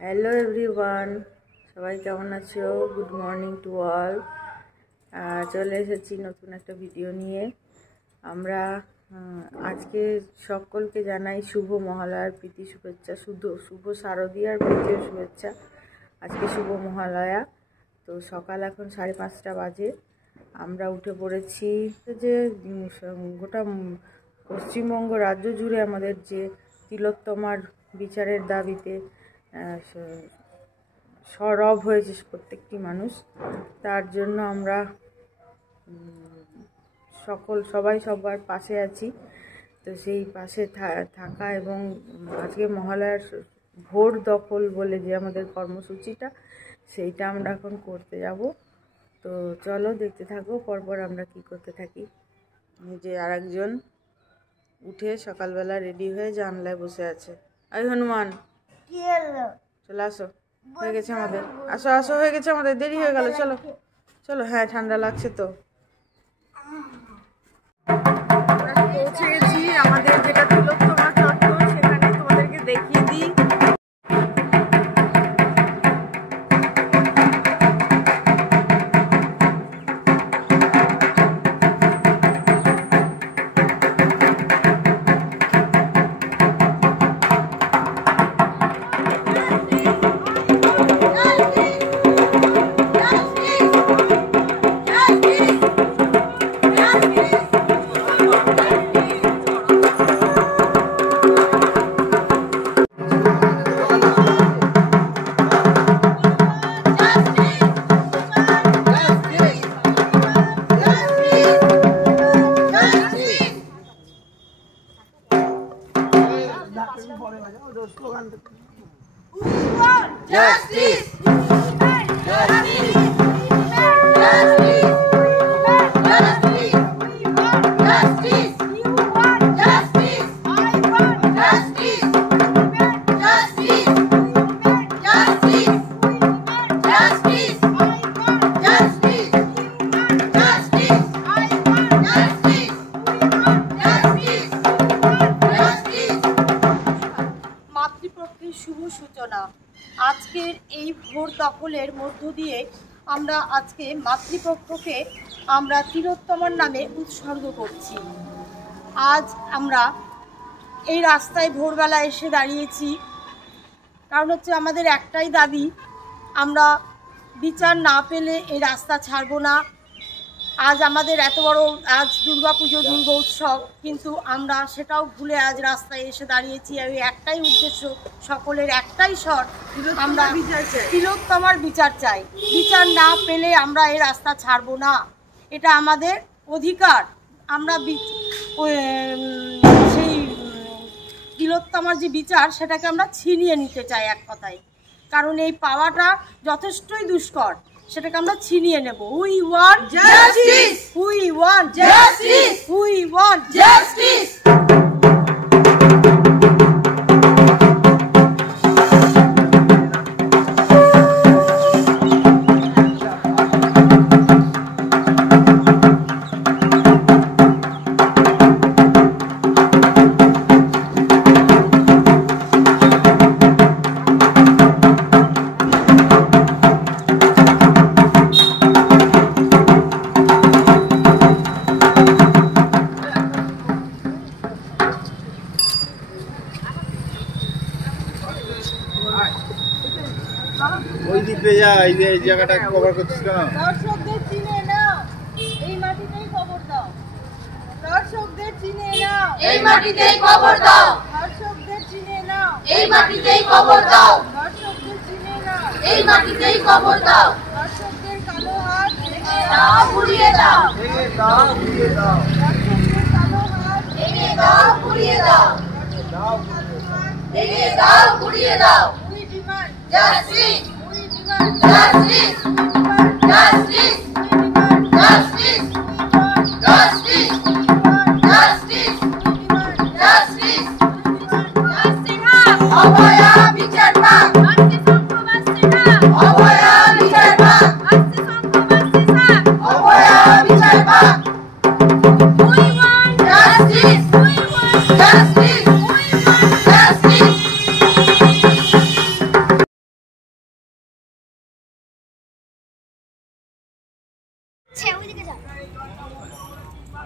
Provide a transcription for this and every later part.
Hello everyone, সবাই কেমন আছো? Good morning to all. চলে এসেছি নতুন একটা ভিডিও নিয়ে। আমরা আজকে সকলকে জানাই শুভ মহালয়ার প্রীতি শুভেচ্ছা, শুভ শারদীয়ার প্রীতি শুভেচ্ছা। আজকে শুভ মহালয়া। তো সকাল এখন 5:30 বাজে। আমরা উঠে পড়েছি। যে গোটা পশ্চিমবঙ্গ রাজ্য জুড়ে আমাদের যে তিলোত্তমার বিচারের দাবিতে সরব হয়েছে প্রত্যেকটি মানুষ, তার জন্য আমরা সবাই সবার পাশে আছি। তো সেই পাশে থাকা এবং আজকে মহালয়ার ভোর দখল বলে যে আমাদের কর্মসূচিটা, সেইটা আমরা এখন করতে যাব। তো চলো দেখতে থাকো পরপর আমরা কি করতে থাকি। যে আরেকজন উঠে সকালবেলা রেডি হয়ে জানলায় বসে আছে। এই হনুমান, চলে আসো, হয়ে গেছে আমাদের। আসো আসো, হয়ে গেছে আমাদের, দেরি হয়ে গেল। চলো চলো, হ্যাঁ ঠান্ডা লাগছে তো। পৌঁছে গেছি আমাদের যেটা তিলোত্তমা চত্বর, সেখানে তোমাদেরকে দেখিয়ে দিই। Justice! মাতৃপক্ষের শুভ সূচনা। আজকের এই ভোর দখলের মধ্য দিয়ে আমরা আজকে মাতৃপক্ষকে আমরা তিলোত্তমার নামে উৎসর্গ করছি। আজ আমরা এই রাস্তায় ভোরবেলা এসে দাঁড়িয়েছি, কারণ হচ্ছে আমাদের একটাই দাবি, আমরা বিচার না পেলে এই রাস্তা ছাড়বো না। আজ আমাদের এত বড় আজ দুর্গাপুজো, দুর্গোৎসব, কিন্তু আমরা সেটাও ভুলে আজ রাস্তায় এসে দাঁড়িয়েছি। এই একটাই উদ্দেশ্য, সকলের একটাই স্বর, আমরা তিলোত্তমার বিচার চাই। বিচার না পেলে আমরা এই রাস্তা ছাড়বো না, এটা আমাদের অধিকার। আমরা সেই তিলোত্তমার যে বিচার, সেটাকে আমরা ছিনিয়ে নিতে চাই এক কথায়, কারণ এই পাওয়াটা যথেষ্টই দুষ্কর, সেটাকে আমরা ছিনিয়ে নেব। We want justice! We want justice! We want justice! ওই দিকে যা, এই জায়গাটা কভার করছিস কেন? দর্শকদের চিনে নাও, এই মাটিতেই কবর দাও। দর্শকদের চিনে নাও, এই মাটিতেই কবর দাও। দর্শকদের চিনে নাও, এই মাটিতেই কবর দাও। দর্শকদের চিনে নাও, এই মাটিতেই কবর দাও। দর্শকদের কালো হাত ভেঙে দাও, ঘুরিয়ে দাও। ভেঙে দাও, ঘুরিয়ে দাও। দর্শকদের কালো হাত ভেঙে দাও, ঘুরিয়ে দাও। দাও, ভেঙে দাও, ঘুরিয়ে দাও। We demand justice, we demand justice, justice, justice, justice, justice, justice. Abhaya বিচার পাক, অভয়া বিচার পাক, অভয়া বিচার পাক। Justice, justice.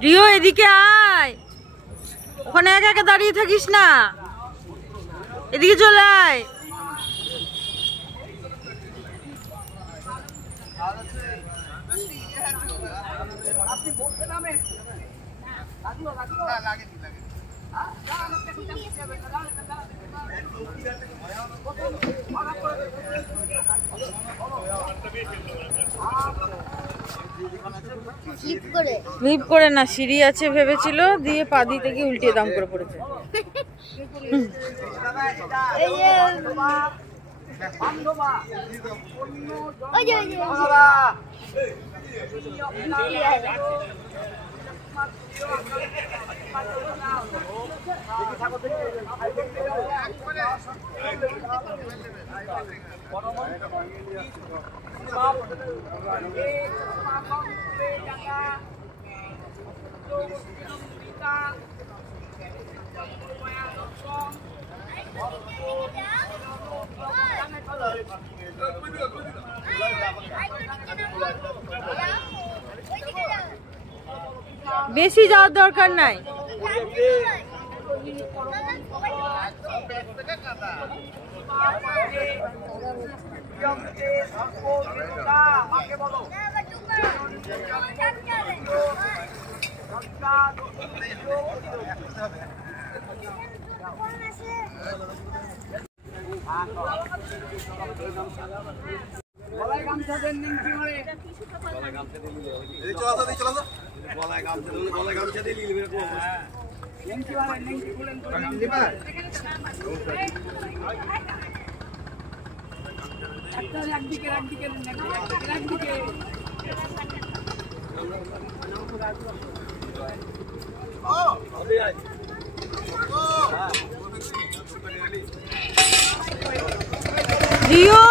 রিও এদিকে আয়, ওখানে একা একা দাঁড়িয়ে থাকিস না, এদিকে চলে আয়। স্লিপ করে না, সিঁড়ি আছে ভেবেছিল, দিয়ে পা দিতে গিয়ে উল্টে দাম করে পড়েছে। বেশি যাওয়ার দরকার নাই। রিও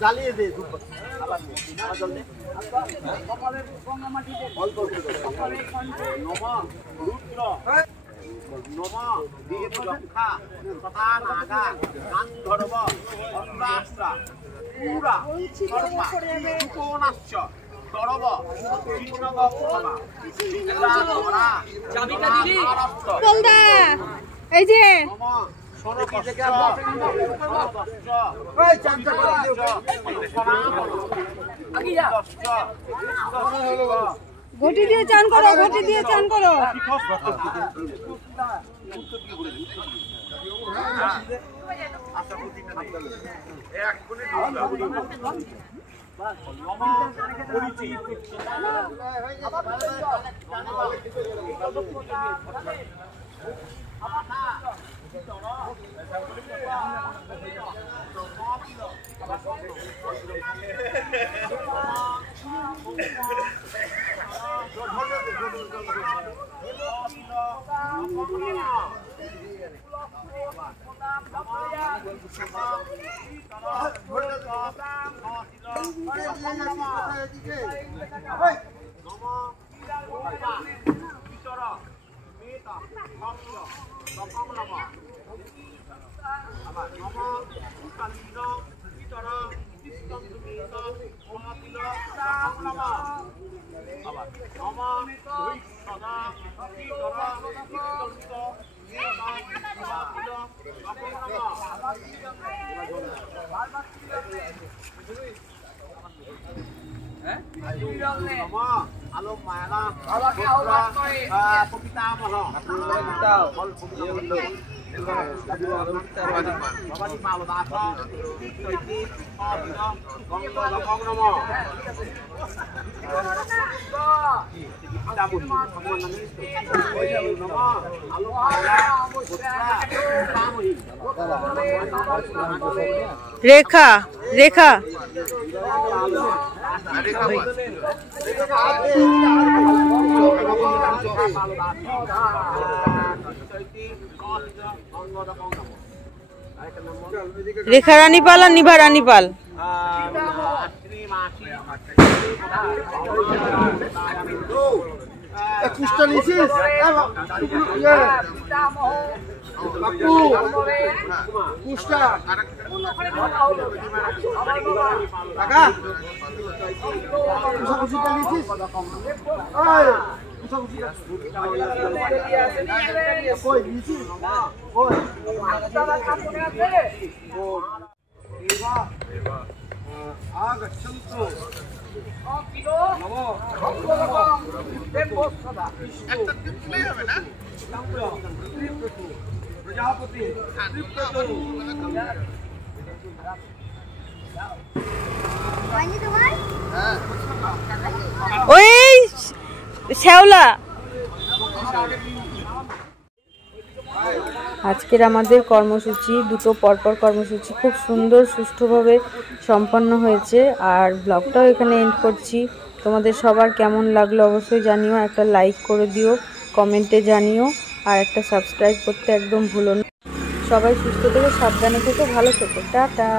জ্বালিয়ে দে এই যে ঘটি দিয়ে চান করো, ঘটি দিয়ে চান করো। রেখা রেখা রেখা রানী পাল আর নিভা রানী পাল। কুষ্টা নিছিস কাকু কুষ্টা কাকা কুষ্টা কুষ্টা নিছিস কই নিছিস কই আগচ্ছন্তু প্রজাপতি ওই শ্যাওলা আজকের আমাদের কর্মসূচি দুটো পরপর কর্মসূচি খুব সুন্দর সুষ্ঠুভাবে সম্পন্ন হয়েছে। আর ব্লগটাও এখানে এন্ড করছি। তোমাদের সবার কেমন লাগলো অবশ্যই জানিও, একটা লাইক করে দিও, কমেন্টে জানিও, আর একটা সাবস্ক্রাইব করতে একদম ভুলো না। সবাই সুস্থ থেকো, সাবধানে থেকো, ভালো থেকো, টাটা।